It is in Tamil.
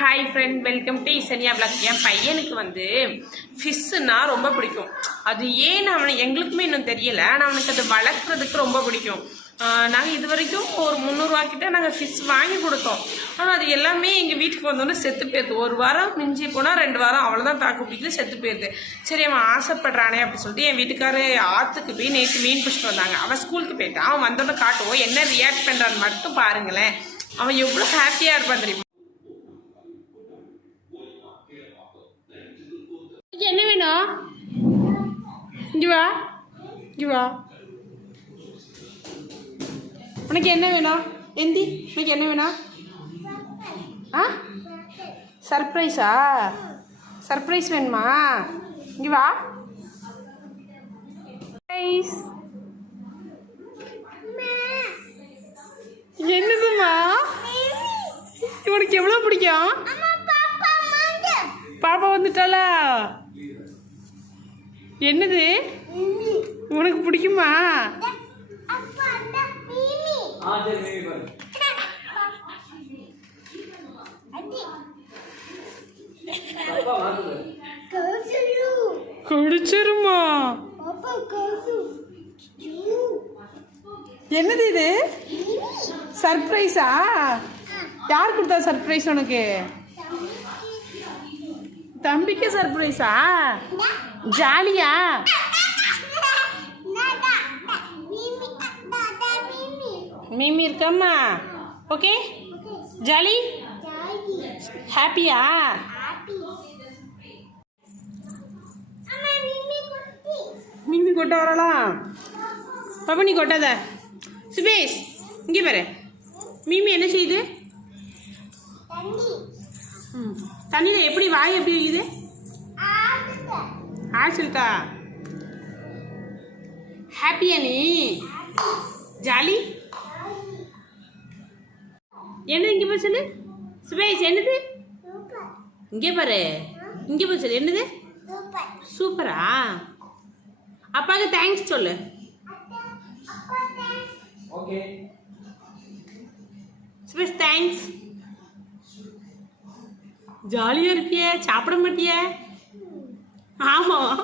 Hi friend welcome to Isaniya blog என் பையனுக்கு வந்து ஃபிஷ்ஷுன்னா ரொம்ப பிடிக்கும். அது ஏன் அவனை எங்களுக்குமே இன்னும் தெரியல. ஆனால் அவனுக்கு அது வளர்க்குறதுக்கு ரொம்ப பிடிக்கும். நாங்கள் இது வரைக்கும் ஒரு முந்நூறுவாக்கிட்ட நாங்கள் ஃபிஷ் வாங்கி கொடுத்தோம். ஆனால் அது எல்லாமே எங்கள் வீட்டுக்கு வந்தோடனே செத்து போயிருது. ஒரு வாரம் மிஞ்சி போனால் ரெண்டு வாரம் அவ்வளோதான் தாக்கு பிடிக்குது செத்து போயிருது. சரி அவன் ஆசைப்படுறானே அப்படின்னு சொல்லிட்டு என் வீட்டுக்காரு ஆற்றுக்கு போய் நேற்று மீன் பிடிச்சிட்டு வந்தாங்க. அவன் ஸ்கூலுக்கு போயிட்டான். அவன் வந்தோடனே காட்டுவோம். என்ன ரியாக்ட் பண்ணுறான்னு மட்டும் பாருங்களேன். அவன் எவ்வளோ ஹாப்பியாக இருப்பான் தெரியுமா? உனக்கு இங்க வா இங்க வா உனக்கு என்ன வேணும்? எந்தி உனக்கு என்ன வேணும்? ஆ? சர்ப்ரைஸா சர்ப்ரைஸ் வேணுமா? இங்க வா சர்ப்ரைஸ் என்னதுமா இவனுக்கு எவ்வளோ பிடிக்கும் பாப்பா வந்துட்டாளா? என்னது? உனக்கு பிடிக்குமா? குடிச்சிருமா? என்னது இது? சர்ப்ரைஸா? யார் கொடுத்தா சர்ப்ரைஸ் உனக்கு? தம்பிக்கு சர்ப்ரைஸா ஜாலியா? மிமி இருக்காம்மா. Okay jolly? ஹாப்பியா மிமி கொட்ட வரலாம் பாப்பா நீ கொட்டாத. சுபேஷ் இங்கே பாரு. மிமி என்ன செய்யுது? ம். தண்ணியில் எப்படி வாய் எப்படி இருக்குது? ஆச்சிருக்கா ஹாப்பியா நீ ஜாலி என்னது இங்கே போய் சொல்லு? சுபேஷ் என்னது? இங்கே பாரு. இங்கே போய் சொல்லு. என்னது? சூப்பரா? அப்பாவுக்கு தேங்க்ஸ் சொல்லு. சுபேஷ் தேங்க்ஸ் ஜாலியாக இருப்பிய சாப்பிட மாட்டிய ஆமாம்